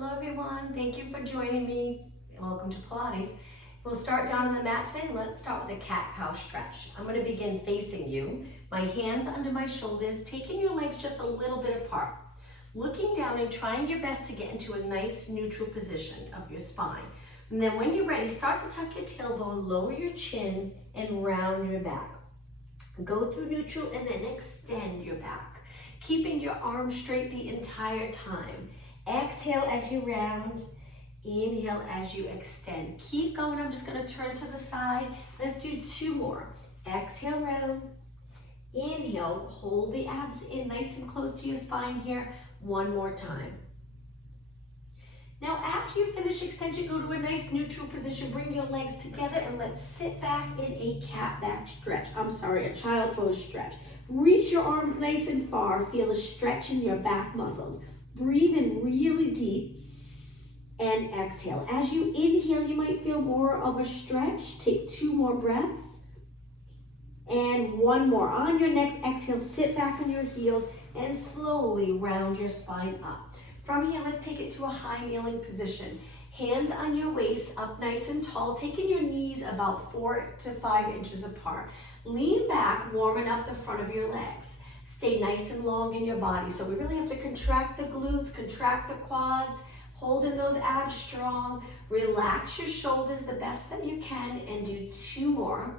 Hello everyone, thank you for joining me. Welcome to Pilates. We'll start down on the mat today. Let's start with a cat-cow stretch. I'm going to begin facing you, my hands under my shoulders, taking your legs just a little bit apart. Looking down and trying your best to get into a nice neutral position of your spine. And then when you're ready, start to tuck your tailbone, lower your chin, and round your back. Go through neutral and then extend your back, keeping your arms straight the entire time. Exhale as you round, inhale as you extend. Keep going, I'm just gonna turn to the side. Let's do two more. Exhale, round, inhale, hold the abs in nice and close to your spine here. One more time. Now after you finish extension, go to a nice neutral position, bring your legs together and let's sit back in a cat back stretch. A child pose stretch. Reach your arms nice and far, feel a stretch in your back muscles. Breathe in really deep and exhale. As you inhale, you might feel more of a stretch. Take two more breaths and one more. On your next exhale, sit back on your heels and slowly round your spine up. From here, let's take it to a high kneeling position. Hands on your waist, up nice and tall, taking your knees about 4 to 5 inches apart. Lean back, warming up the front of your legs. Stay nice and long in your body. So we really have to contract the glutes, contract the quads, holding those abs strong. Relax your shoulders the best that you can and do two more.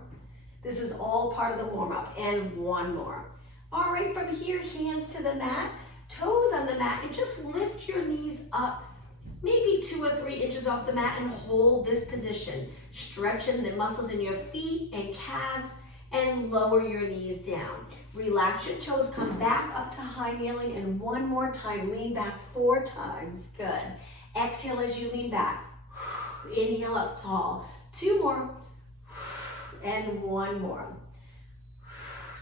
This is all part of the warm-up and one more. All right, from here, hands to the mat, toes on the mat, and just lift your knees up, maybe 2 or 3 inches off the mat and hold this position. Stretching the muscles in your feet and calves, and lower your knees down. Relax your toes, come back up to high kneeling, and one more time, lean back 4 times, good. Exhale as you lean back, inhale up tall, 2 more, and 1 more.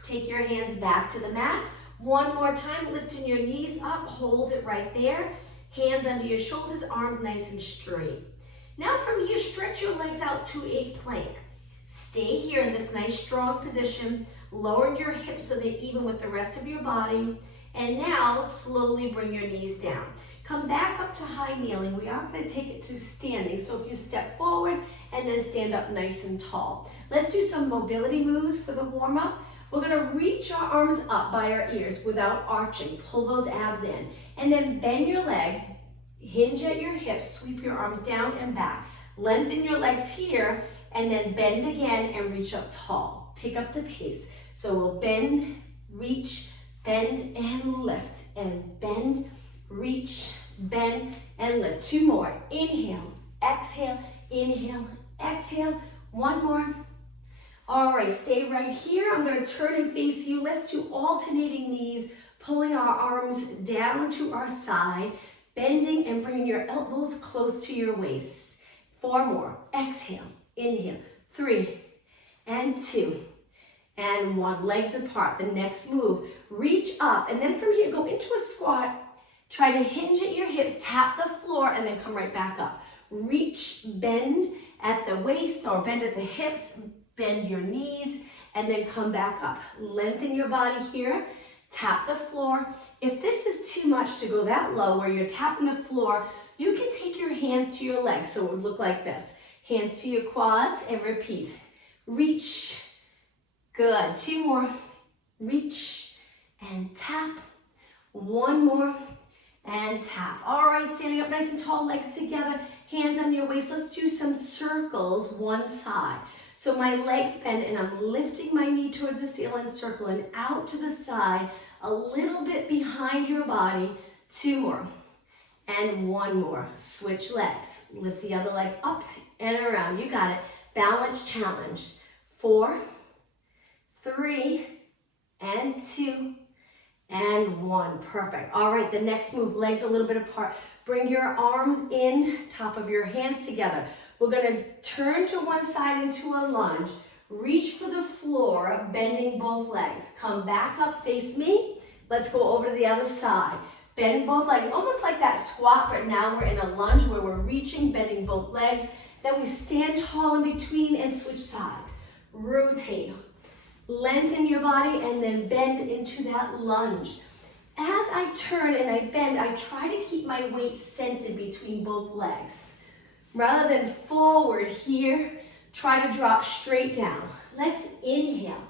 Take your hands back to the mat, one more time, lifting your knees up, hold it right there, hands under your shoulders, arms nice and straight. Now from here, stretch your legs out to a plank. Stay here in this nice strong position, lowering your hips so they're even with the rest of your body. And now slowly bring your knees down. Come back up to high kneeling. We are going to take it to standing. So if you step forward and then stand up nice and tall. Let's do some mobility moves for the warm up. We're going to reach our arms up by our ears without arching. Pull those abs in. And then bend your legs, hinge at your hips, sweep your arms down and back. Lengthen your legs here, and then bend again and reach up tall. Pick up the pace. So we'll bend, reach, bend, and lift. And bend, reach, bend, and lift. 2 more. Inhale, exhale, exhale. 1 more. All right, stay right here. I'm going to turn and face you. Let's do alternating knees, pulling our arms down to our side, bending and bringing your elbows close to your waist. 4 more. Exhale, inhale, 3 and 2 and 1. Legs apart. The next move, reach up, and then from here, go into a squat. Try to hinge at your hips, tap the floor, and then come right back up. Reach, bend at the waist or bend at the hips, bend your knees, and then come back up. Lengthen your body here, tap the floor. If this is too much to go that low where you're tapping the floor, you can take your hands to your legs, so it would look like this. Hands to your quads and repeat. Reach, good. 2 more, reach and tap. 1 more and tap. All right, standing up nice and tall, legs together, hands on your waist. Let's do some circles, one side. So my legs bend and I'm lifting my knee towards the ceiling, circling out to the side, a little bit behind your body. 2 more. And 1 more. Switch legs. Lift the other leg up and around. You got it. Balance challenge. 4, 3, and 2, and 1. Perfect. All right, the next move, legs a little bit apart. Bring your arms in, top of your hands together. We're going to turn to one side into a lunge. Reach for the floor, bending both legs. Come back up, face me. Let's go over to the other side. Bend both legs, almost like that squat, but now we're in a lunge where we're reaching, bending both legs. Then we stand tall in between and switch sides. Rotate. Lengthen your body and then bend into that lunge. As I turn and I bend, I try to keep my weight centered between both legs. Rather than forward here, try to drop straight down. Let's inhale,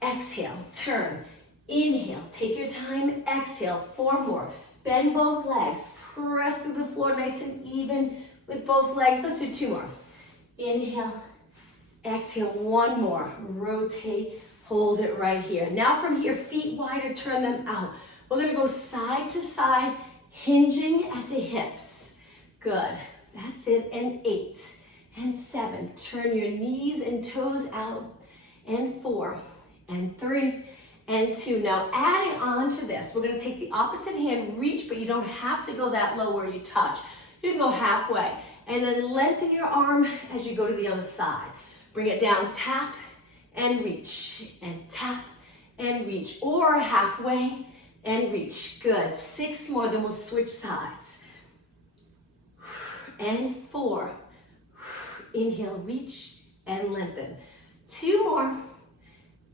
exhale, turn, inhale, take your time, exhale, 4 more. Bend both legs, press through the floor nice and even with both legs. Let's do 2 more. Inhale, exhale, 1 more. Rotate, hold it right here. Now from here, feet wider, turn them out. We're gonna go side to side, hinging at the hips. Good, that's it, and 8, and 7. Turn your knees and toes out, and 4, and 3, and 2. Now adding on to this, we're gonna take the opposite hand, reach, but you don't have to go that low where you touch. You can go halfway, and then lengthen your arm as you go to the other side. Bring it down, tap, and reach, and tap, and reach, or halfway, and reach. Good, 6 more, then we'll switch sides. And 4, inhale, reach, and lengthen. 2 more,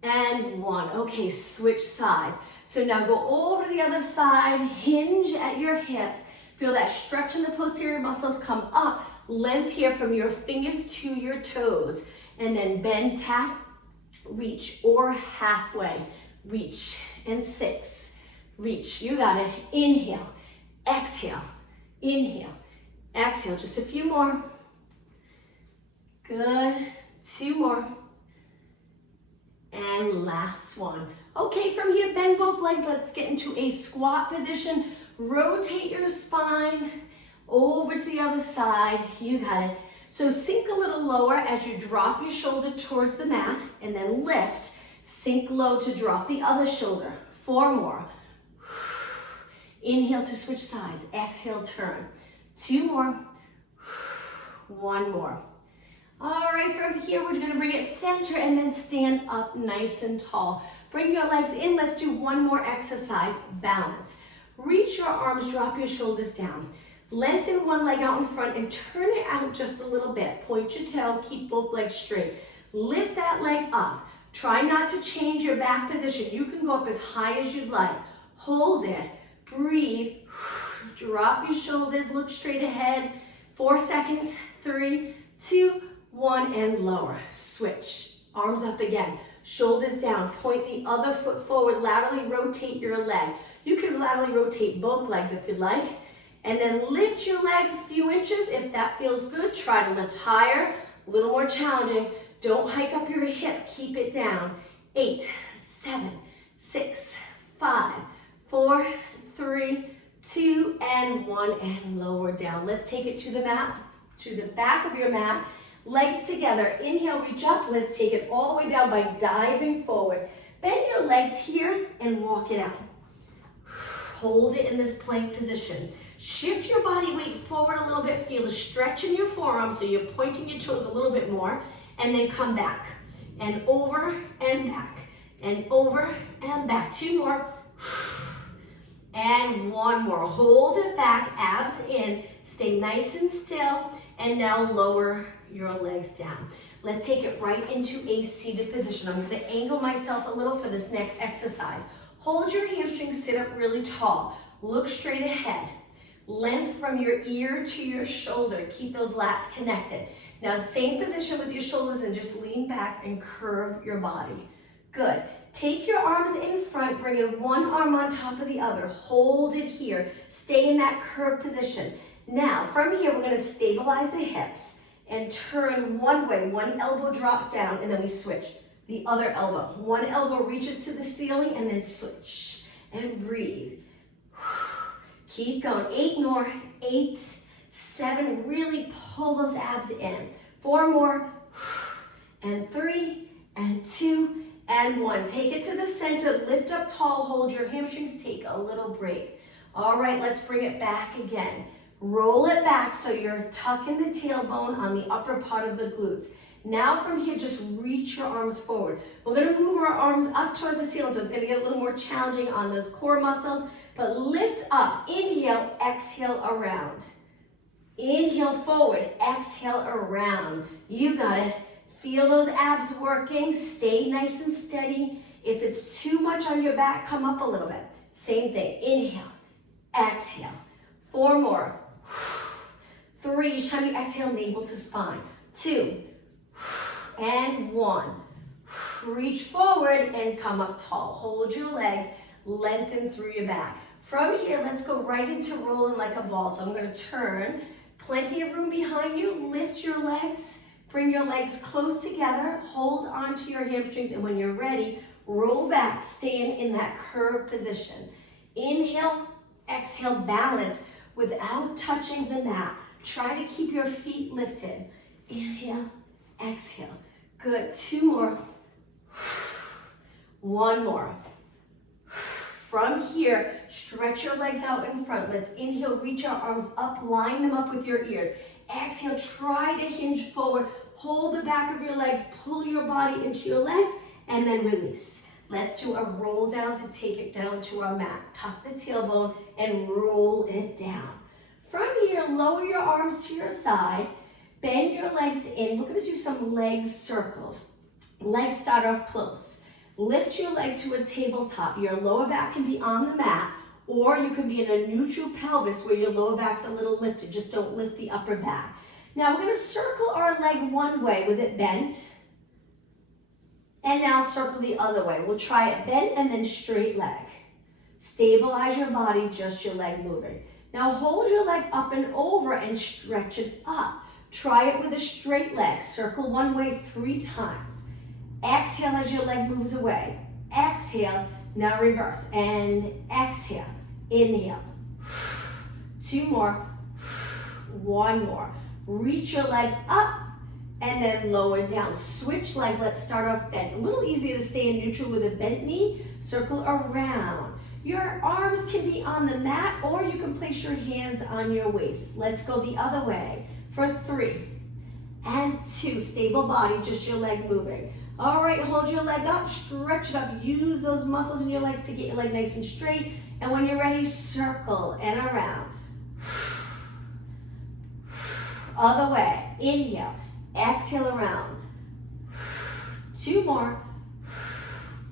and 1. Okay, switch sides. So now go over to the other side, hinge at your hips. Feel that stretch in the posterior muscles, come up, length here from your fingers to your toes. And then bend, tap, reach, or halfway. Reach, and 6. Reach, you got it. Inhale, exhale, inhale, exhale. Just a few more. Good, 2 more. And last one. Okay, from here, bend both legs. Let's get into a squat position. Rotate your spine over to the other side. You got it. So sink a little lower as you drop your shoulder towards the mat, and then lift. Sink low to drop the other shoulder. 4 more. Inhale to switch sides. Exhale, turn. 2 more. 1 more. All right, from here, we're gonna bring it center and then stand up nice and tall. Bring your legs in. Let's do 1 more exercise. Balance. Reach your arms, drop your shoulders down. Lengthen one leg out in front and turn it out just a little bit. Point your toe, keep both legs straight. Lift that leg up. Try not to change your back position. You can go up as high as you'd like. Hold it, breathe, drop your shoulders, look straight ahead. 4 seconds, 3, 2, 1, and lower. Switch, arms up again, shoulders down. Point the other foot forward, laterally rotate your leg. You can laterally rotate both legs if you'd like. And then lift your leg a few inches if that feels good. Try to lift higher, a little more challenging. Don't hike up your hip, keep it down. 8, 7, 6, 5, 4, 3, 2, and 1, and lower down. Let's take it to the mat, to the back of your mat. Legs together, inhale, reach up. Let's take it all the way down by diving forward. Bend your legs here and walk it out. Hold it in this plank position. Shift your body weight forward a little bit. Feel a stretch in your forearms so you're pointing your toes a little bit more. And then come back. And over and back. And over and back. 2 more. And 1 more. Hold it back. Abs in. Stay nice and still. And now lower your legs down. Let's take it right into a seated position. I'm going to angle myself a little for this next exercise. Hold your hamstrings, sit up really tall. Look straight ahead. Length from your ear to your shoulder. Keep those lats connected. Now, same position with your shoulders and just lean back and curve your body. Good. Take your arms in front, bring in one arm on top of the other. Hold it here. Stay in that curved position. Now, from here, we're going to stabilize the hips and turn one way. One elbow drops down, and then we switch. The other elbow. One elbow reaches to the ceiling, and then switch. And breathe. Keep going. 8 more. 8, 7. Really pull those abs in. 4 more. And 3, and 2, and 1. Take it to the center. Lift up tall. Hold your hamstrings. Take a little break. All right, let's bring it back again. Roll it back so you're tucking the tailbone on the upper part of the glutes. Now from here, just reach your arms forward. We're going to move our arms up towards the ceiling, so it's going to get a little more challenging on those core muscles. But lift up. Inhale, exhale, around. Inhale forward, exhale around. You got it. Feel those abs working. Stay nice and steady. If it's too much on your back, come up a little bit. Same thing, inhale, exhale. 4 more. 3, each time you exhale, navel to spine. 2, and 1. Reach forward and come up tall. Hold your legs, lengthen through your back. From here, let's go right into rolling like a ball. So I'm gonna turn, plenty of room behind you, lift your legs, bring your legs close together, hold onto your hamstrings, and when you're ready, roll back, stand in that curved position. Inhale, exhale, balance without touching the mat. Try to keep your feet lifted. Inhale, exhale. Good, 2 more. 1 more. From here, stretch your legs out in front. Let's inhale, reach our arms up, line them up with your ears. Exhale, try to hinge forward. Hold the back of your legs, pull your body into your legs, and then release. Let's do a roll down to take it down to our mat. Tuck the tailbone and roll it down. From here, lower your arms to your side, bend your legs in. We're gonna do some leg circles. Legs start off close. Lift your leg to a tabletop. Your lower back can be on the mat, or you can be in a neutral pelvis where your lower back's a little lifted. Just don't lift the upper back. Now we're gonna circle our leg one way with it bent, and now circle the other way. We'll try it bent and then straight leg. Stabilize your body, just your leg moving. Now hold your leg up and over and stretch it up. Try it with a straight leg. Circle one way 3 times. Exhale as your leg moves away. Exhale, now reverse. And exhale, inhale. 2 more, 1 more. Reach your leg up and then lower down. Switch leg, let's start off bent. A little easier to stay in neutral with a bent knee. Circle around. Your arms can be on the mat, or you can place your hands on your waist. Let's go the other way for 3 and 2. Stable body, just your leg moving. All right, hold your leg up, stretch it up. Use those muscles in your legs to get your leg nice and straight. And when you're ready, circle and around. Other way, inhale, exhale around. 2 more,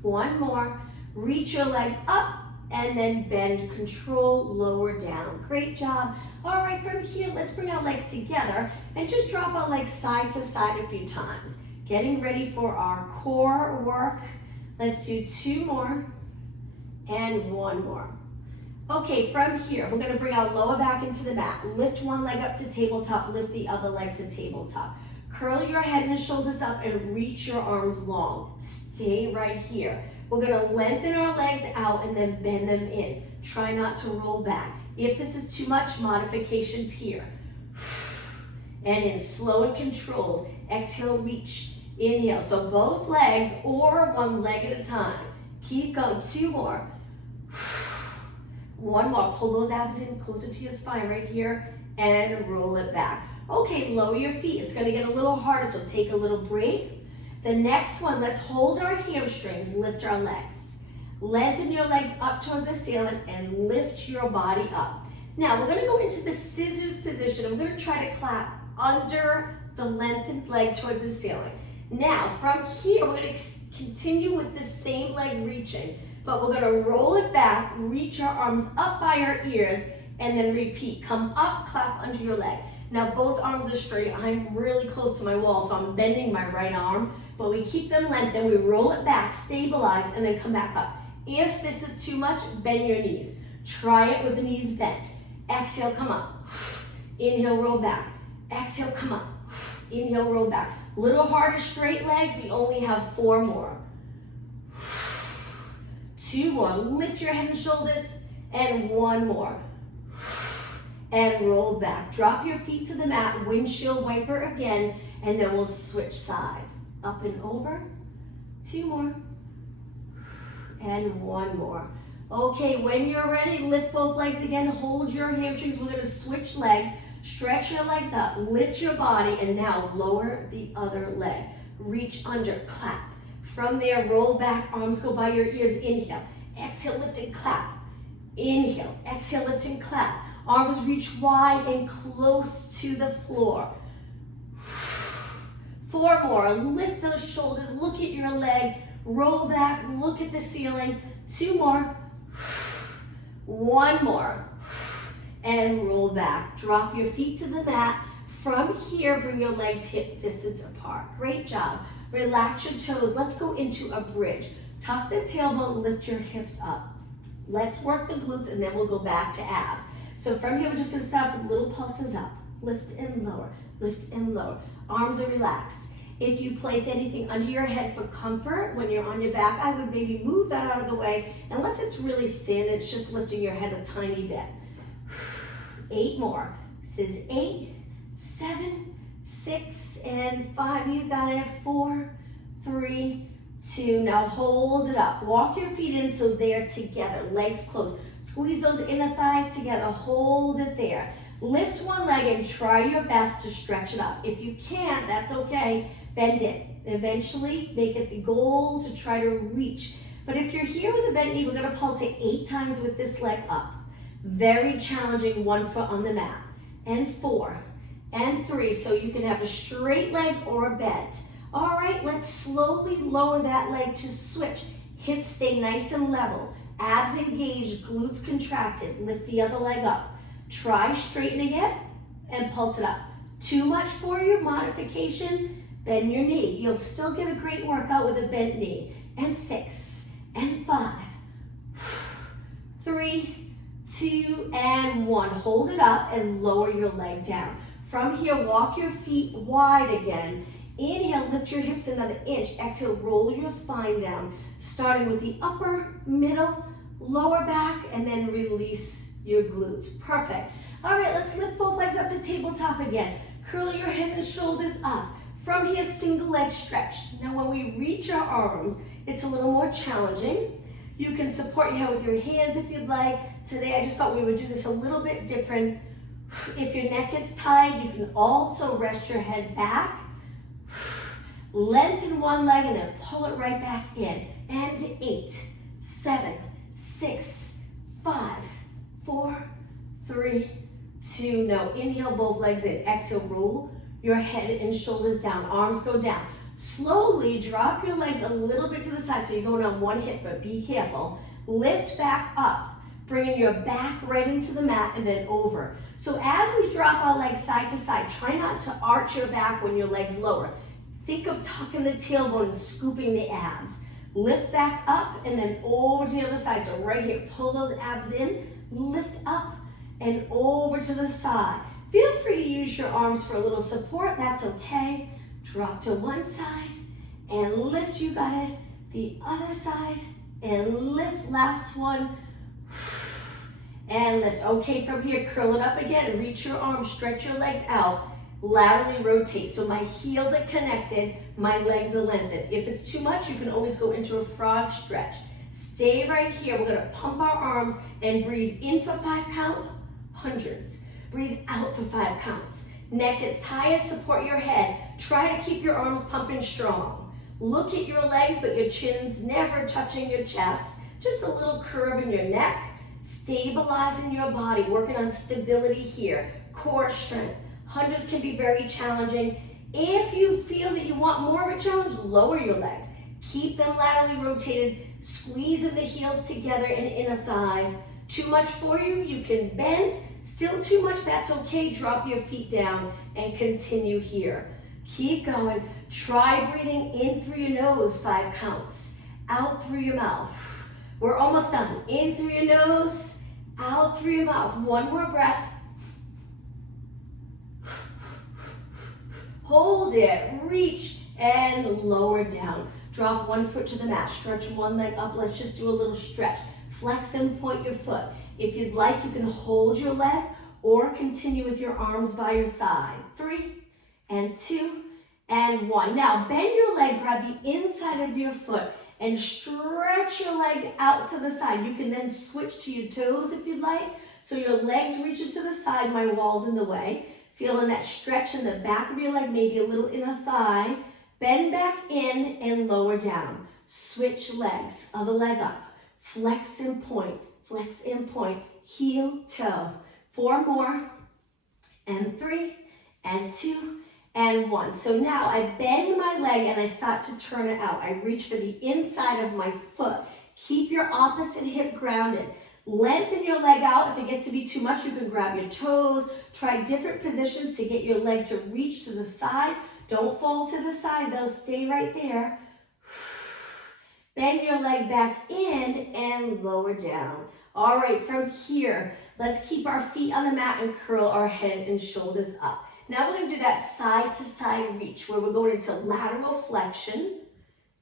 1 more. Reach your leg up and then bend, control, lower down. Great job. All right, from here, let's bring our legs together and just drop our legs side to side a few times. Getting ready for our core work. Let's do 2 more and 1 more. Okay, from here, we're gonna bring our lower back into the mat. Lift one leg up to tabletop, lift the other leg to tabletop. Curl your head and shoulders up and reach your arms long. Stay right here. We're gonna lengthen our legs out and then bend them in. Try not to roll back. If this is too much, modifications here. And in slow and controlled, exhale, reach. Inhale, so both legs or one leg at a time. Keep going, 2 more. 1 more, pull those abs in closer to your spine right here and roll it back. Okay, lower your feet. It's gonna get a little harder, so take a little break. The next one, let's hold our hamstrings, lift our legs. Lengthen your legs up towards the ceiling and lift your body up. Now, we're gonna go into the scissors position. I'm gonna try to clap under the lengthened leg towards the ceiling. Now, from here, we're gonna continue with the same leg reaching, but we're gonna roll it back, reach our arms up by our ears, and then repeat. Come up, clap under your leg. Now, both arms are straight. I'm really close to my wall, so I'm bending my right arm, but we keep them lengthened. We roll it back, stabilize, and then come back up. If this is too much, bend your knees. Try it with the knees bent. Exhale, come up. Inhale, roll back. Exhale, come up. Inhale, roll back. Little harder, straight legs. We only have 4 more. 2 more. Lift your head and shoulders. And 1 more. And roll back. Drop your feet to the mat. Windshield wiper again. And then we'll switch sides. Up and over. 2 more. And 1 more. Okay, when you're ready, lift both legs again. Hold your hamstrings. We're going to switch legs. Stretch your legs up, lift your body, and now lower the other leg. Reach under, clap. From there, roll back, arms go by your ears. Inhale, exhale, lift and clap. Inhale, exhale, lift and clap. Arms reach wide and close to the floor. 4 more, lift those shoulders, look at your leg, roll back, look at the ceiling. 2 more. One more. And roll back. Drop your feet to the mat. From here, bring your legs hip distance apart. Great job. Relax your toes. Let's go into a bridge. Tuck the tailbone, lift your hips up. Let's work the glutes and then we'll go back to abs. So from here, we're just gonna start with little pulses up. Lift and lower, lift and lower. Arms are relaxed. If you place anything under your head for comfort when you're on your back, I would maybe move that out of the way. Unless it's really thin, it's just lifting your head a tiny bit. 8 more. This is 8, 7, 6, and 5. You got it. 4, 3, 2. Now hold it up. Walk your feet in so they're together. Legs close. Squeeze those inner thighs together. Hold it there. Lift one leg and try your best to stretch it up. If you can't, that's okay. Bend it. Eventually, make it the goal to try to reach. But if you're here with a bent knee, we're going to pulse it 8 times with this leg up. Very challenging, 1 foot on the mat. And 4, and 3. So you can have a straight leg or a bent. All right, let's slowly lower that leg to switch. Hips stay nice and level. Abs engaged, glutes contracted. Lift the other leg up. Try straightening it and pulse it up. Too much for you, modification, bend your knee. You'll still get a great workout with a bent knee. And 6, and 5, 3, 2, and 1. Hold it up and lower your leg down. From here, walk your feet wide again. Inhale, lift your hips another inch. Exhale, roll your spine down, starting with the upper, middle, lower back, and then release your glutes. Perfect. All right, let's lift both legs up to tabletop again. Curl your head and shoulders up. From here, single leg stretch. Now when we reach our arms, it's a little more challenging. You can support your head with your hands if you'd like. Today, I just thought we would do this a little bit different. If your neck gets tied, you can also rest your head back. Lengthen one leg and then pull it right back in. And 8, 7, 6, 5, 4, 3, 2. Now inhale both legs in. Exhale, roll your head and shoulders down. Arms go down. Slowly drop your legs a little bit to the side so you're going on one hip, but be careful. Lift back up. Bringing your back right into the mat and then over. So as we drop our legs side to side, try not to arch your back when your legs lower. Think of tucking the tailbone and scooping the abs. Lift back up and then over to the other side. So right here, pull those abs in, lift up and over to the side. Feel free to use your arms for a little support, that's okay. Drop to one side and lift, you got it. The other side and lift, last one. And lift. Okay, from here, curl it up again. Reach your arms, stretch your legs out. Laterally rotate. So my heels are connected, my legs are lengthened. If it's too much, you can always go into a frog stretch. Stay right here. We're gonna pump our arms and breathe in for 5 counts, hundreds. Breathe out for 5 counts. Neck gets tired, support your head. Try to keep your arms pumping strong. Look at your legs, but your chin's never touching your chest. Just a little curve in your neck. Stabilizing your body, working on stability here. Core strength. Hundreds can be very challenging. If you feel that you want more of a challenge, lower your legs. Keep them laterally rotated. Squeeze the heels together and inner thighs. Too much for you, you can bend. Still too much, that's okay. Drop your feet down and continue here. Keep going. Try breathing in through your nose, 5 counts. Out through your mouth. We're almost done. In through your nose, out through your mouth. One more breath. Hold it, reach, and lower down. Drop one foot to the mat. Stretch one leg up. Let's just do a little stretch. Flex and point your foot. If you'd like, you can hold your leg or continue with your arms by your side. 3, and 2, and 1. Now bend your leg, grab the inside of your foot, and stretch your leg out to the side. You can then switch to your toes if you'd like. So your legs reaching to the side, my wall's in the way. Feeling that stretch in the back of your leg, maybe a little inner thigh. Bend back in and lower down. Switch legs, other leg up. Flex and point, heel, toe. 4 more, and 3, and 2, and 1. So now I bend my leg and I start to turn it out. I reach for the inside of my foot. Keep your opposite hip grounded. Lengthen your leg out. If it gets to be too much, you can grab your toes. Try different positions to get your leg to reach to the side. Don't fall to the side though, stay right there. Bend your leg back in and lower down. All right, from here, let's keep our feet on the mat and curl our head and shoulders up. Now we're gonna do that side to side reach where we're going into lateral flexion.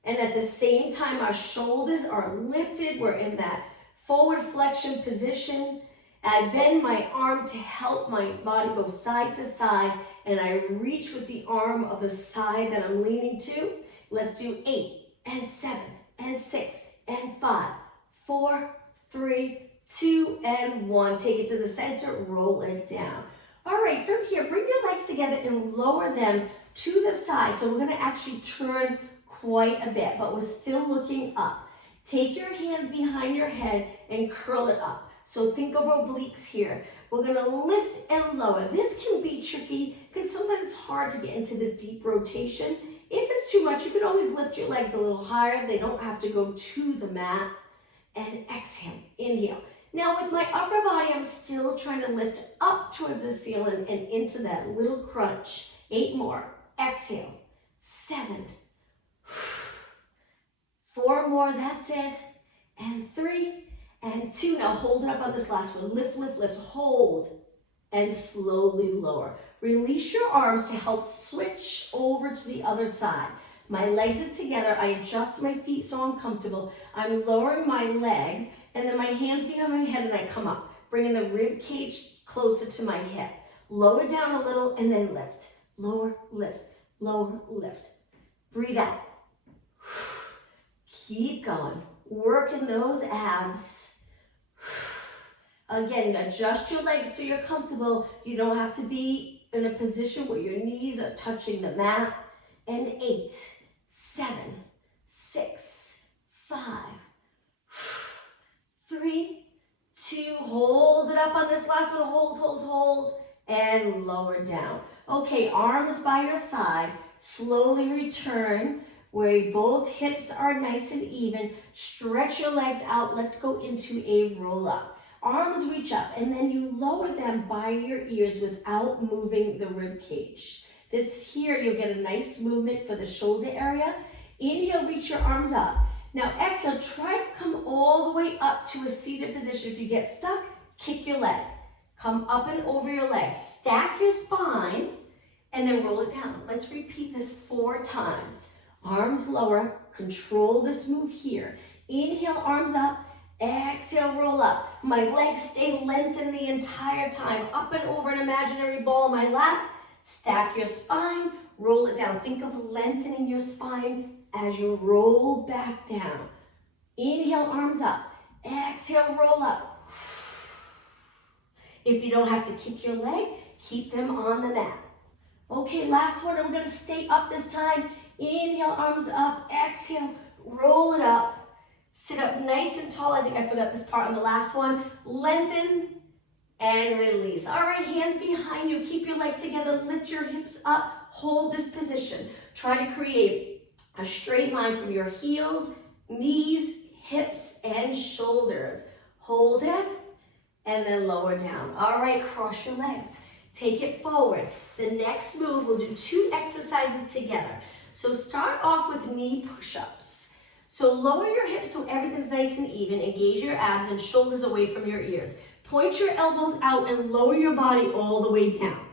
And at the same time, our shoulders are lifted. We're in that forward flexion position. I bend my arm to help my body go side to side, and I reach with the arm of the side that I'm leaning to. Let's do 8 and 7 and 6 and 5, 4, 3, 2, and 1. Take it to the center, roll it down. All right, from here, bring your legs together and lower them to the side. So we're gonna actually turn quite a bit, but we're still looking up. Take your hands behind your head and curl it up. So think of obliques here. We're gonna lift and lower. This can be tricky because sometimes it's hard to get into this deep rotation. If it's too much, you can always lift your legs a little higher. They don't have to go to the mat. And exhale, inhale. Now with my upper body, I'm still trying to lift up towards the ceiling and into that little crunch. 8 more, exhale, 7, 4 more, that's it, and 3, and 2. Now hold it up on this last one. Lift, lift, lift, hold, and slowly lower. Release your arms to help switch over to the other side. My legs are together. I adjust my feet so I'm comfortable. I'm lowering my legs, and then my hands behind my head, and I come up, bringing the rib cage closer to my hip. Lower down a little, and then lift. Lower, lift, lower, lift. Breathe out. Keep going. Working those abs. Again, adjust your legs so you're comfortable. You don't have to be in a position where your knees are touching the mat. And 8, 7, 6, 5, 3, 2, hold it up on this last one. Hold, hold, hold, and lower down. Okay, arms by your side. Slowly return where both hips are nice and even. Stretch your legs out. Let's go into a roll up. Arms reach up, and then you lower them by your ears without moving the rib cage. This here, you'll get a nice movement for the shoulder area. Inhale, reach your arms up. Now exhale, try to come all the way up to a seated position. If you get stuck, kick your leg. Come up and over your legs. Stack your spine, and then roll it down. Let's repeat this 4 times. Arms lower, control this move here. Inhale, arms up. Exhale, roll up. My legs stay lengthened the entire time. Up and over an imaginary ball in my lap. Stack your spine, roll it down. Think of lengthening your spine as you roll back down. Inhale, arms up. Exhale, roll up. If you don't have to kick your leg, keep them on the mat. Okay, last one. I'm going to stay up this time. Inhale, arms up. Exhale, roll it up. Sit up nice and tall. I think I forgot this part on the last one. Lengthen and release. All right, hands behind you. Keep your legs together. Lift your hips up. Hold this position. Try to create a straight line from your heels, knees, hips, and shoulders. Hold it, and then lower down. All right, cross your legs. Take it forward. The next move, we'll do 2 exercises together. So start off with knee push-ups. So lower your hips so everything's nice and even. Engage your abs and shoulders away from your ears. Point your elbows out and lower your body all the way down.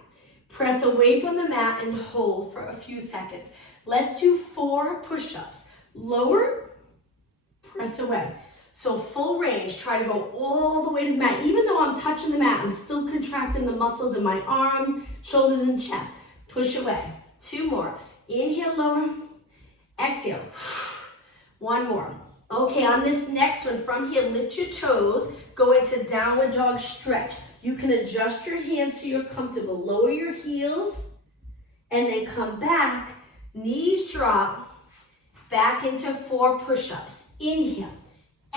Press away from the mat and hold for a few seconds. Let's do 4 push-ups. Lower, press away. So full range, try to go all the way to the mat. Even though I'm touching the mat, I'm still contracting the muscles in my arms, shoulders, and chest. Push away. 2 more. Inhale, lower. Exhale. 1 more. Okay, on this next one, from here, lift your toes, go into downward dog stretch. You can adjust your hands so you're comfortable. Lower your heels, and then come back, knees drop, back into 4 push-ups. Inhale,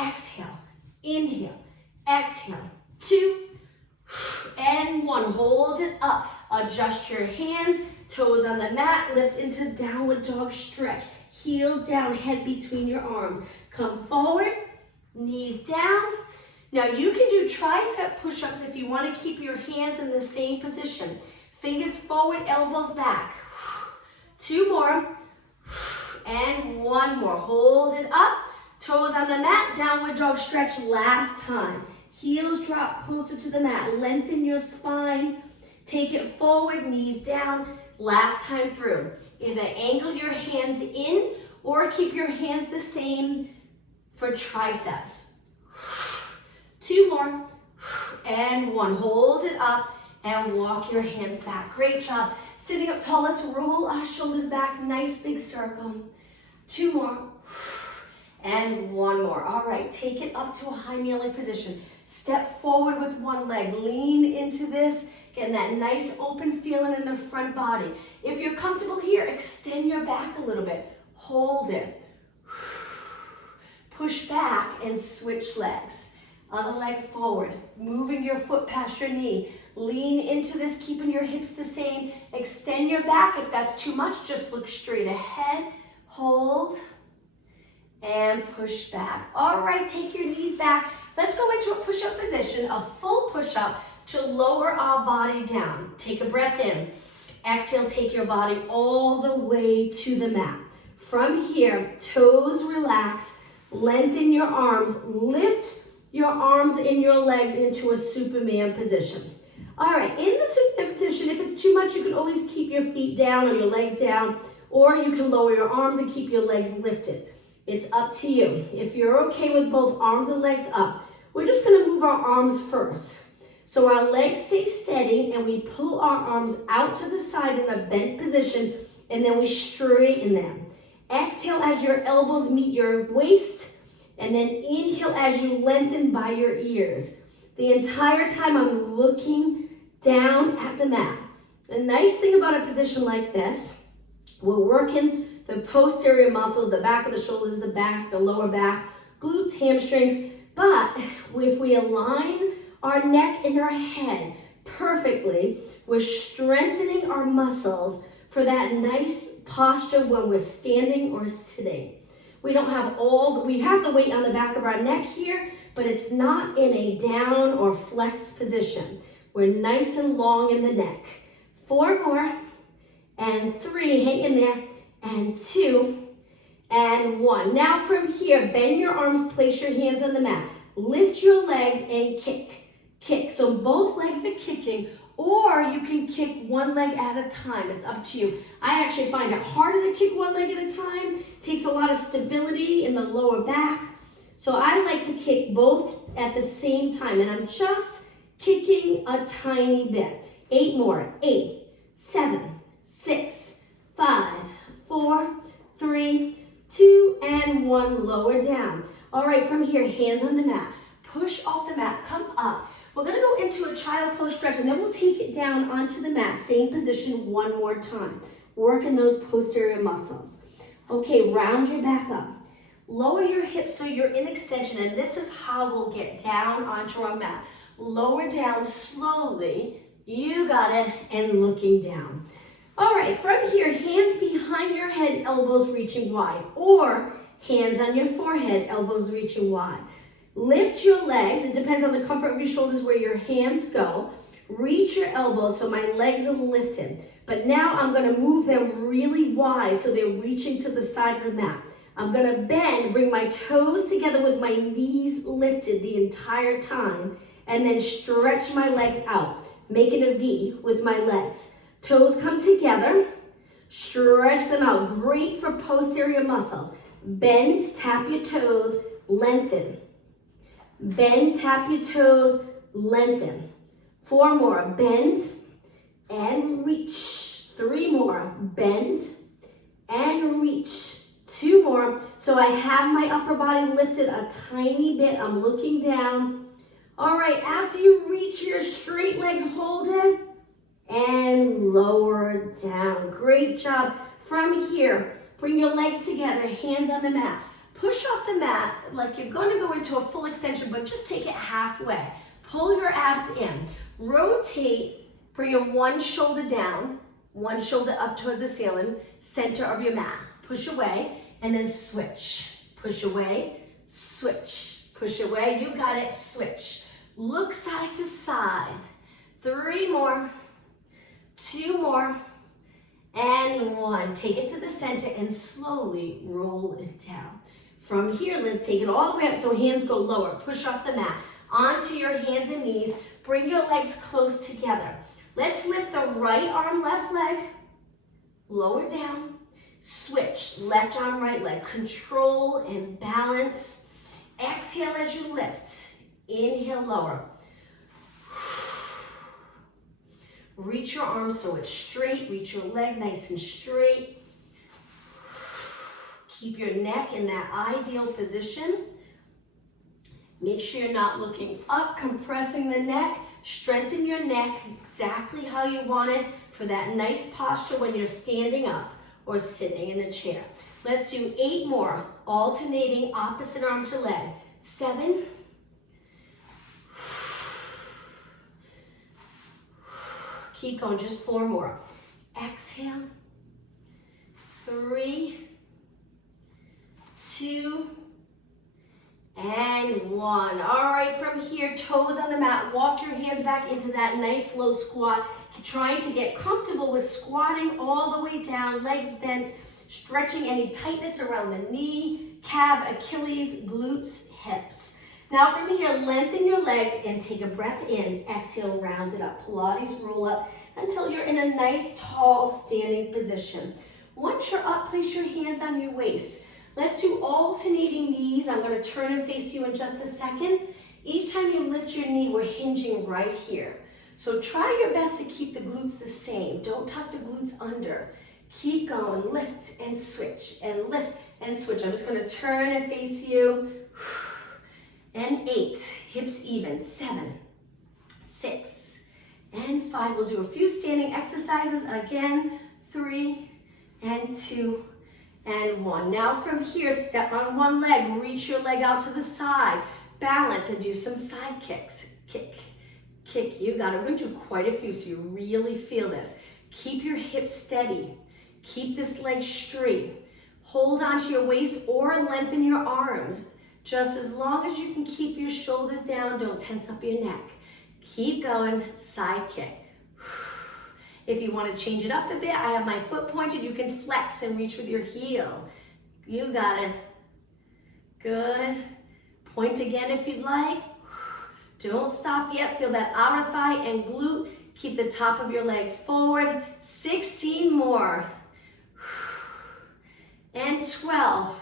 exhale, inhale, exhale, 2, and 1. Hold it up. Adjust your hands, toes on the mat, lift into downward dog stretch. Heels down, head between your arms. Come forward, knees down. Now you can do tricep push-ups if you want to keep your hands in the same position. Fingers forward, elbows back. 2 more, and 1 more. Hold it up, toes on the mat, downward dog stretch last time. Heels drop closer to the mat, lengthen your spine, take it forward, knees down, last time through. Either angle your hands in or keep your hands the same for triceps. 2 more, and 1. Hold it up and walk your hands back. Great job. Sitting up tall, let's roll our shoulders back, nice big circle. 2 more, and 1 more. All right, take it up to a high kneeling position. Step forward with one leg, lean into this. Getting that nice open feeling in the front body. If you're comfortable here, extend your back a little bit. Hold it. Push back and switch legs. Other leg forward, moving your foot past your knee. Lean into this, keeping your hips the same. Extend your back. If that's too much, just look straight ahead. Hold and push back. All right, take your knees back. Let's go into a push-up position, a full push-up to lower our body down. Take a breath in. Exhale, take your body all the way to the mat. From here, toes relax, lengthen your arms, lift your arms and your legs into a Superman position. All right, in the Superman position, if it's too much, you can always keep your feet down or your legs down, or you can lower your arms and keep your legs lifted. It's up to you. If you're okay with both arms and legs up, we're just gonna move our arms first. So our legs stay steady and we pull our arms out to the side in a bent position and then we straighten them. Exhale as your elbows meet your waist and then inhale as you lengthen by your ears. The entire time I'm looking down at the mat. The nice thing about a position like this, we're working the posterior muscles, the back of the shoulders, the back, the lower back, glutes, hamstrings, but if we align our neck and our head perfectly, we're strengthening our muscles for that nice posture when we're standing or sitting. We don't have we have the weight on the back of our neck here, but it's not in a down or flex position. We're nice and long in the neck. 4 more, and 3, hang in there, and 2, and 1. Now from here, bend your arms, place your hands on the mat. Lift your legs and kick. Kick. So both legs are kicking, or you can kick one leg at a time. It's up to you. I actually find it harder to kick one leg at a time. It takes a lot of stability in the lower back. So I like to kick both at the same time, and I'm just kicking a tiny bit. 8 more. 8, 7, 6, 5, 4, 3, 2, and 1. Lower down. All right, from here, hands on the mat. Push off the mat, come up. We're gonna go into a child pose stretch and then we'll take it down onto the mat. Same position one more time. Working those posterior muscles. Okay, round your back up. Lower your hips so you're in extension, and this is how we'll get down onto our mat. Lower down slowly. You got it, and looking down. All right, from here, hands behind your head, elbows reaching wide, or hands on your forehead, elbows reaching wide. Lift your legs. It depends on the comfort of your shoulders where your hands go. Reach your elbows so my legs are lifted. But now I'm going to move them really wide so they're reaching to the side of the mat. I'm going to bend, bring my toes together with my knees lifted the entire time, and then stretch my legs out, making a V with my legs. Toes come together, stretch them out. Great for posterior muscles. Bend, tap your toes, lengthen. Bend, tap your toes, lengthen. 4 more, bend and reach. 3 more, bend and reach. 2 more. So I have my upper body lifted a tiny bit. I'm looking down. All right, after you reach your straight legs, hold it and lower down. Great job. From here, bring your legs together, hands on the mat. Push off the mat like you're going to go into a full extension, but just take it halfway. Pull your abs in. Rotate, bring your one shoulder down, one shoulder up towards the ceiling, center of your mat. Push away, and then switch. Push away, switch. Push away, you got it, switch. Look side to side. 3 more, 2 more, and 1. Take it to the center and slowly roll it down. From here, let's take it all the way up so hands go lower. Push off the mat. Onto your hands and knees. Bring your legs close together. Let's lift the right arm, left leg. Lower down. Switch. Left arm, right leg. Control and balance. Exhale as you lift. Inhale, lower. Reach your arm so it's straight. Reach your leg nice and straight. Keep your neck in that ideal position. Make sure you're not looking up, compressing the neck. Strengthen your neck exactly how you want it for that nice posture when you're standing up or sitting in a chair. Let's do 8 more, alternating opposite arm to leg. 7. Keep going, just 4 more. Exhale. 3, 2, and 1. All right, from here, toes on the mat. Walk your hands back into that nice low squat. Trying to get comfortable with squatting all the way down, legs bent, stretching any tightness around the knee, calf, Achilles, glutes, hips. Now from here, lengthen your legs and take a breath in. Exhale, round it up. Pilates roll up until you're in a nice, tall, standing position. Once you're up, place your hands on your waist. Let's do alternating knees. I'm going to turn and face you in just a second. Each time you lift your knee, we're hinging right here. So try your best to keep the glutes the same. Don't tuck the glutes under. Keep going. Lift and switch and lift and switch. I'm just going to turn and face you. And 8. Hips even. 7, 6, and 5. We'll do a few standing exercises. Again, 3, and 2, and 1. Now from here, step on one leg, reach your leg out to the side, balance, and do some side kicks. Kick, kick, you got it. We're going to do quite a few so you really feel this. Keep your hips steady. Keep this leg straight. Hold onto your waist or lengthen your arms. Just as long as you can keep your shoulders down, don't tense up your neck. Keep going, side kick. If you want to change it up a bit, I have my foot pointed. You can flex and reach with your heel. You got it. Good. Point again if you'd like. Don't stop yet. Feel that outer thigh and glute. Keep the top of your leg forward. 16 more. And 12.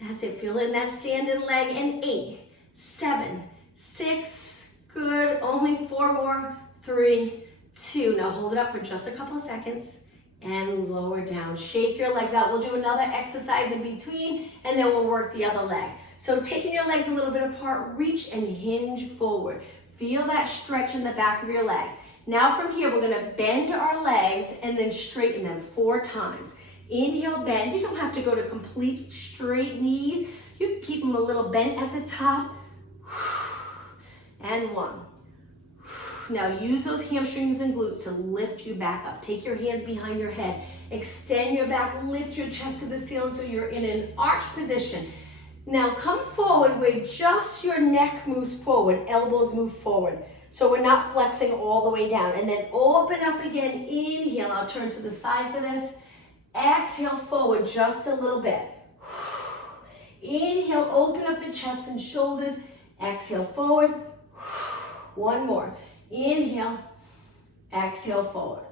That's it. Feel in that standing leg. And 8, 7, 6. Good. Only 4 more. 3, 2. Now hold it up for just a couple of seconds and lower down. Shake your legs out. We'll do another exercise in between and then we'll work the other leg. So taking your legs a little bit apart, reach and hinge forward. Feel that stretch in the back of your legs. Now from here, we're gonna bend our legs and then straighten them 4 times. Inhale, bend. You don't have to go to complete straight knees. You can keep them a little bent at the top. And 1. Now use those hamstrings and glutes to lift you back up. Take your hands behind your head. Extend your back, lift your chest to the ceiling so you're in an arch position. Now come forward where just your neck moves forward, elbows move forward. So we're not flexing all the way down. And then open up again, inhale. I'll turn to the side for this. Exhale forward just a little bit. Inhale, open up the chest and shoulders. Exhale forward. 1 more. Inhale, exhale forward.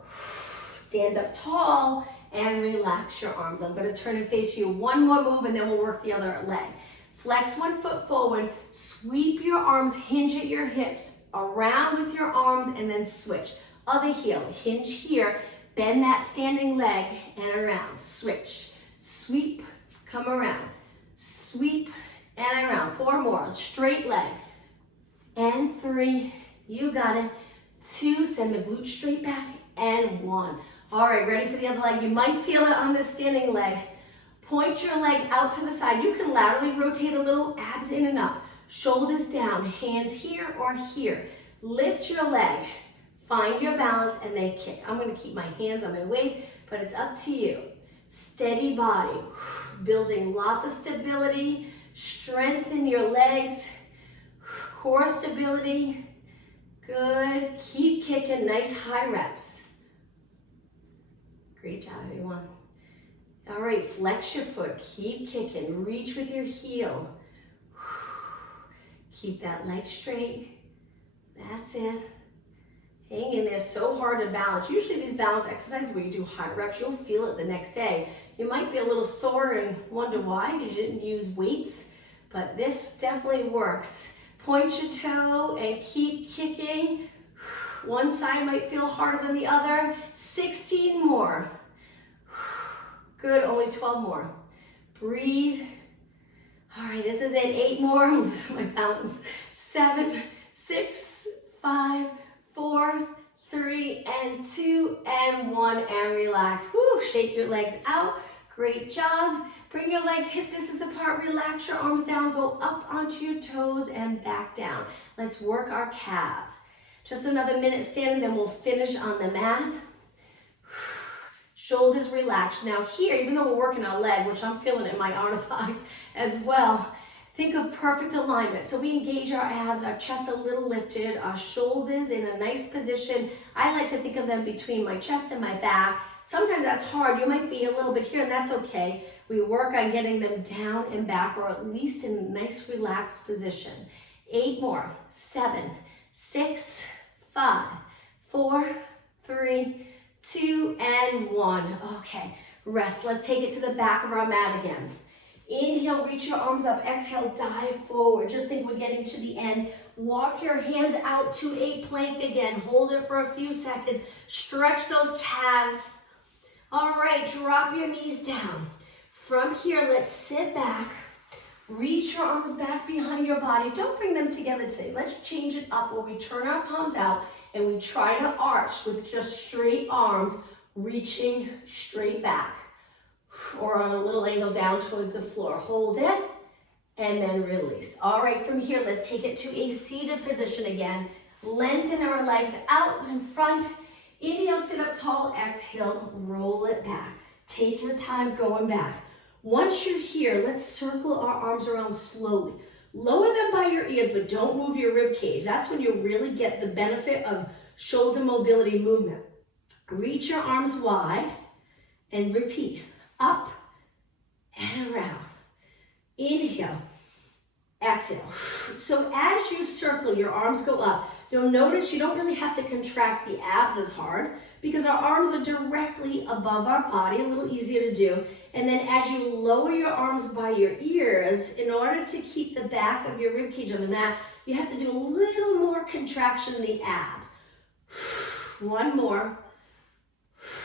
Stand up tall and relax your arms. I'm going to turn and face you. 1 more move and then we'll work the other leg. Flex 1 foot forward, sweep your arms, hinge at your hips, around with your arms and then switch. Other heel, hinge here, bend that standing leg and around. Switch, sweep, come around. Sweep and around. 4 more, straight leg. And 3. You got it. 2, send the glute straight back, and 1. All right, ready for the other leg. You might feel it on the standing leg. Point your leg out to the side. You can laterally rotate a little, abs in and up. Shoulders down, hands here or here. Lift your leg, find your balance, and then kick. I'm gonna keep my hands on my waist, but it's up to you. Steady body, building lots of stability, Strengthen your legs, core stability. Good. Keep kicking. Nice high reps. Great job, everyone. All right, flex your foot. Keep kicking. Reach with your heel. Keep that leg straight. That's it. Hang in there. So hard to balance. Usually these balance exercises where you do high reps, you'll feel it the next day. You might be a little sore and wonder why because you didn't use weights, but this definitely works. Point your toe and keep kicking. One side might feel harder than the other. 16 more. Good, only 12 more. Breathe. All right, this is it. 8 more. I'm losing my balance. 7, 6, 5, 4, 3, and 2, and 1, and relax. Woo, shake your legs out. Great job. Bring your legs hip distance apart. Relax your arms down. Go up onto your toes and back down. Let's work our calves. Just another minute standing, then we'll finish on the mat. Shoulders relaxed. Now here, even though we're working our leg, which I'm feeling in my arm and thighs as well, think of perfect alignment. So we engage our abs, our chest a little lifted, our shoulders in a nice position. I like to think of them between my chest and my back. Sometimes that's hard. You might be a little bit here, and that's okay. We work on getting them down and back, or at least in a nice relaxed position. 8 more. 7, 6, 5, 4, 3, 2, and 1. Okay, rest. Let's take it to the back of our mat again. Inhale, reach your arms up. Exhale, dive forward. Just think we're getting to the end. Walk your hands out to a plank again. Hold it for a few seconds. Stretch those calves. All right, drop your knees down. From here, let's sit back. Reach your arms back behind your body. Don't bring them together today. Let's change it up where we turn our palms out and we try to arch with just straight arms, reaching straight back. Or on a little angle down towards the floor. Hold it, and then release. All right, from here, let's take it to a seated position again. Lengthen our legs out in front. Inhale, sit up tall. Exhale, roll it back. Take your time going back. Once you're here, let's circle our arms around slowly. Lower them by your ears, but don't move your rib cage. That's when you really get the benefit of shoulder mobility movement. Reach your arms wide and repeat. Up and around. Inhale, exhale. So as you circle, your arms go up. You'll notice you don't really have to contract the abs as hard because our arms are directly above our body, a little easier to do. And then as you lower your arms by your ears, in order to keep the back of your ribcage on the mat, you have to do a little more contraction in the abs. One more.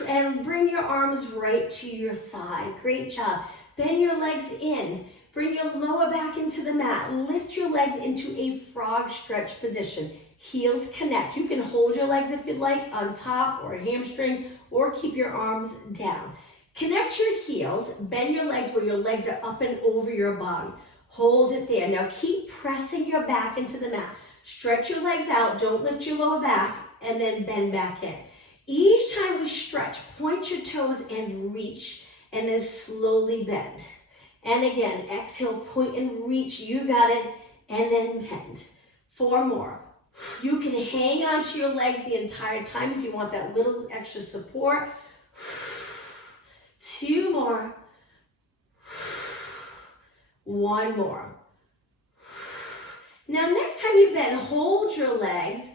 And bring your arms right to your side. Great job. Bend your legs in. Bring your lower back into the mat. Lift your legs into a frog stretch position. Heels connect. You can hold your legs if you'd like on top or a hamstring, or keep your arms down. Connect your heels. Bend your legs where your legs are up and over your body. Hold it there. Now keep pressing your back into the mat. Stretch your legs out. Don't lift your lower back, and then bend back in. Each time we stretch, point your toes and reach, and then slowly bend. And again, exhale, point and reach. You got it. And then bend. 4 more. You can hang onto your legs the entire time if you want that little extra support. 2 more. 1 more. Now, next time you bend, hold your legs.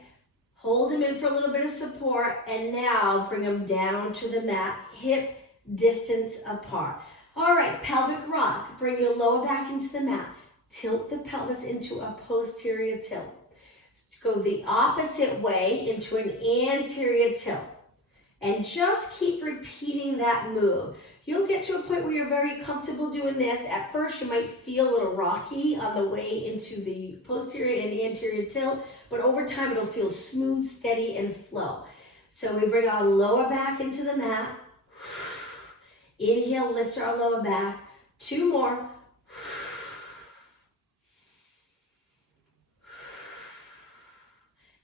Hold them in for a little bit of support, and now bring them down to the mat, hip distance apart. All right, pelvic rock. Bring your lower back into the mat. Tilt the pelvis into a posterior tilt. Go the opposite way into an anterior tilt. And just keep repeating that move. You'll get to a point where you're very comfortable doing this. At first, you might feel a little rocky on the way into the posterior and anterior tilt, but over time, it'll feel smooth, steady, and flow. So we bring our lower back into the mat. Inhale, lift our lower back. 2 more.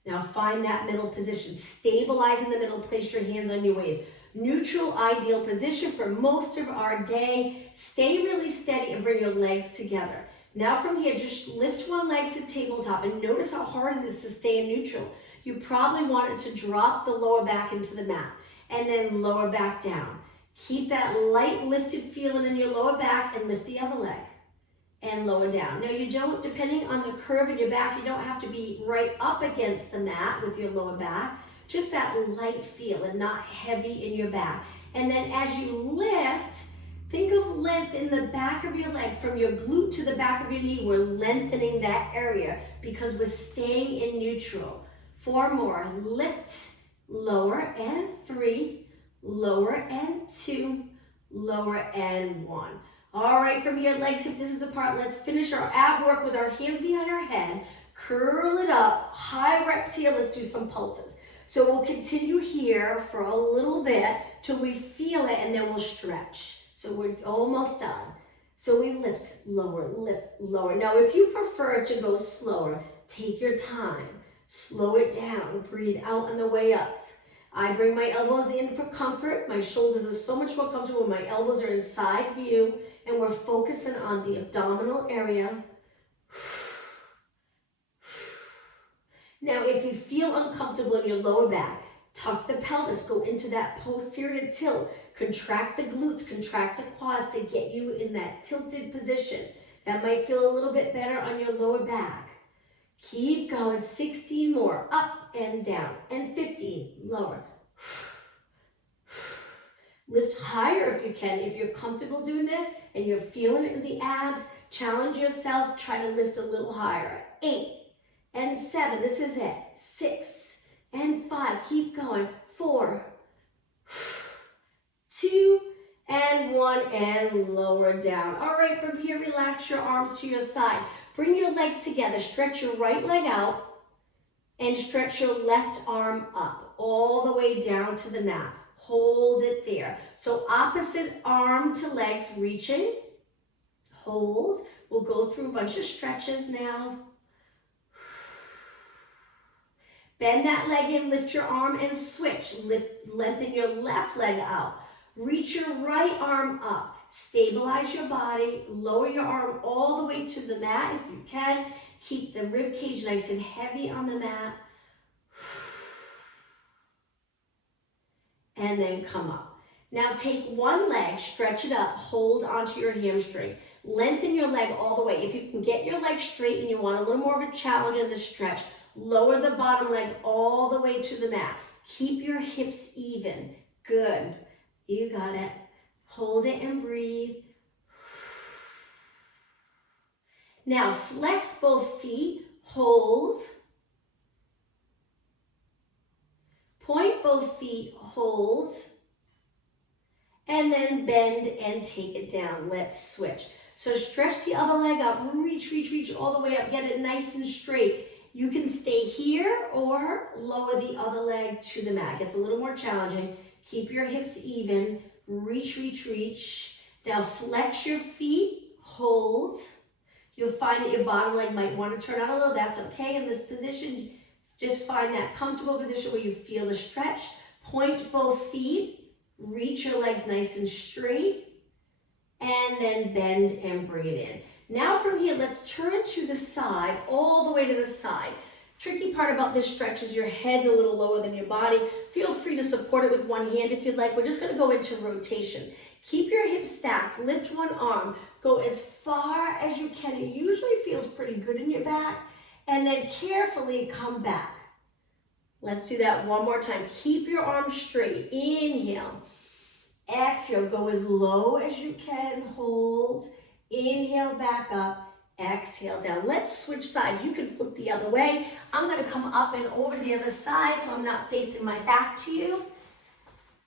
Now find that middle position. Stabilize in the middle. Place your hands on your waist. Neutral, ideal position for most of our day. Stay really steady and bring your legs together. Now from here, just lift one leg to tabletop and notice how hard it is to stay in neutral. You probably want it to drop the lower back into the mat and then lower back down. Keep that light lifted feeling in your lower back and lift the other leg and lower down. Now you don't, depending on the curve in your back, you don't have to be right up against the mat with your lower back. Just that light feel and not heavy in your back. And then as you lift, think of length in the back of your leg from your glute to the back of your knee. We're lengthening that area because we're staying in neutral. 4 more. Lift, lower, and 3, lower, and 2, lower, and 1. All right, from here, legs hip distance apart. Let's finish our ab work with our hands behind our head. Curl it up. High reps here. Let's do some pulses. So we'll continue here for a little bit till we feel it, and then we'll stretch. So we're almost done. So we lift, lower, lower. Now, if you prefer to go slower, take your time. Slow it down. Breathe out on the way up. I bring my elbows in for comfort. My shoulders are so much more comfortable when my elbows are in side view, and we're focusing on the abdominal area. Now, if you feel uncomfortable in your lower back, tuck the pelvis, go into that posterior tilt, contract the glutes, contract the quads to get you in that tilted position. That might feel a little bit better on your lower back. Keep going, 16 more, up and down, and 15, lower. Lift higher if you can. If you're comfortable doing this and you're feeling it in the abs, challenge yourself, try to lift a little higher. 8 and 7, this is it. 6 and 5, keep going. 4, 2 and 1, and lower down. All right, from here, relax your arms to your side. Bring your legs together, stretch your right leg out, and stretch your left arm up, all the way down to the mat. Hold it there. So opposite arm to legs reaching. Hold. We'll go through a bunch of stretches now. Bend that leg in, lift your arm and switch. Lengthen your left leg out. Reach your right arm up. Stabilize your body. Lower your arm all the way to the mat if you can. Keep the rib cage nice and heavy on the mat. And then come up. Now take one leg, stretch it up, hold onto your hamstring. Lengthen your leg all the way. If you can get your leg straight and you want a little more of a challenge in the stretch, lower the bottom leg all the way to the mat. Keep your hips even. Good. You got it. Hold it and breathe. Now flex both feet. Hold. Point both feet, hold, and then bend and take it down. Let's switch. So stretch the other leg up, reach all the way up, get it nice and straight. You can stay here or lower the other leg to the mat. It's a little more challenging. Keep your hips even, reach. Now flex your feet, hold. You'll find that your bottom leg might want to turn out a little, that's okay in this position. Just find that comfortable position where you feel the stretch. Point both feet, reach your legs nice and straight, and then bend and bring it in. Now from here, let's turn to the side, all the way to the side. Tricky part about this stretch is your head's a little lower than your body. Feel free to support it with one hand if you'd like. We're just gonna go into rotation. Keep your hips stacked, lift one arm, go as far as you can. It usually feels pretty good in your back. And then carefully come back. Let's do that one more time. Keep your arms straight. Inhale. Exhale. Go as low as you can. Hold. Inhale, back up. Exhale, down. Let's switch sides. You can flip the other way. I'm going to come up and over the other side so I'm not facing my back to you.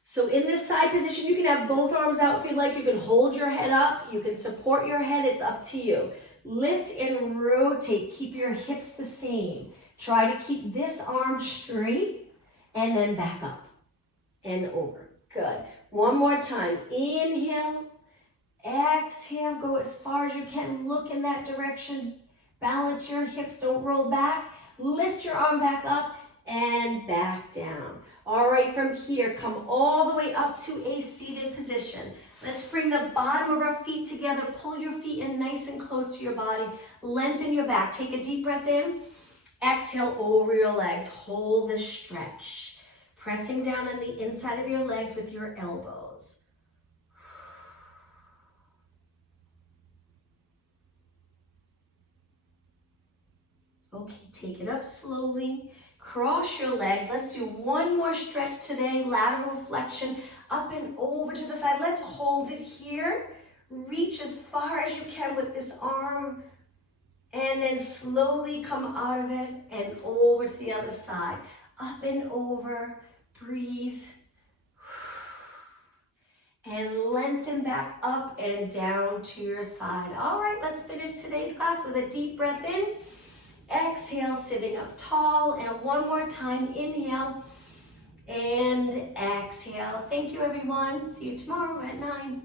So in this side position, you can have both arms out if you like. You can hold your head up. You can support your head. It's up to you. Lift and rotate. Keep your hips the same. Try to keep this arm straight and then back up and over. Good. One more time. Inhale. Exhale. Go as far as you can. Look in that direction. Balance your hips. Don't roll back. Lift your arm back up and back down. All right, from here, come all the way up to a seated position. Let's bring the bottom of our feet together. Pull your feet in nice and close to your body. Lengthen your back. Take a deep breath in. Exhale over your legs. Hold this stretch. Pressing down on the inside of your legs with your elbows. Okay, take it up slowly. Cross your legs. Let's do one more stretch today. Lateral flexion up and over to the side. Let's hold it here. Reach as far as you can with this arm. And then slowly come out of it and over to the other side. Up and over. Breathe. And lengthen back up and down to your side. All right, let's finish today's class with a deep breath in. Exhale, sitting up tall. And one more time, inhale and exhale. Thank you, everyone. See you tomorrow at 9.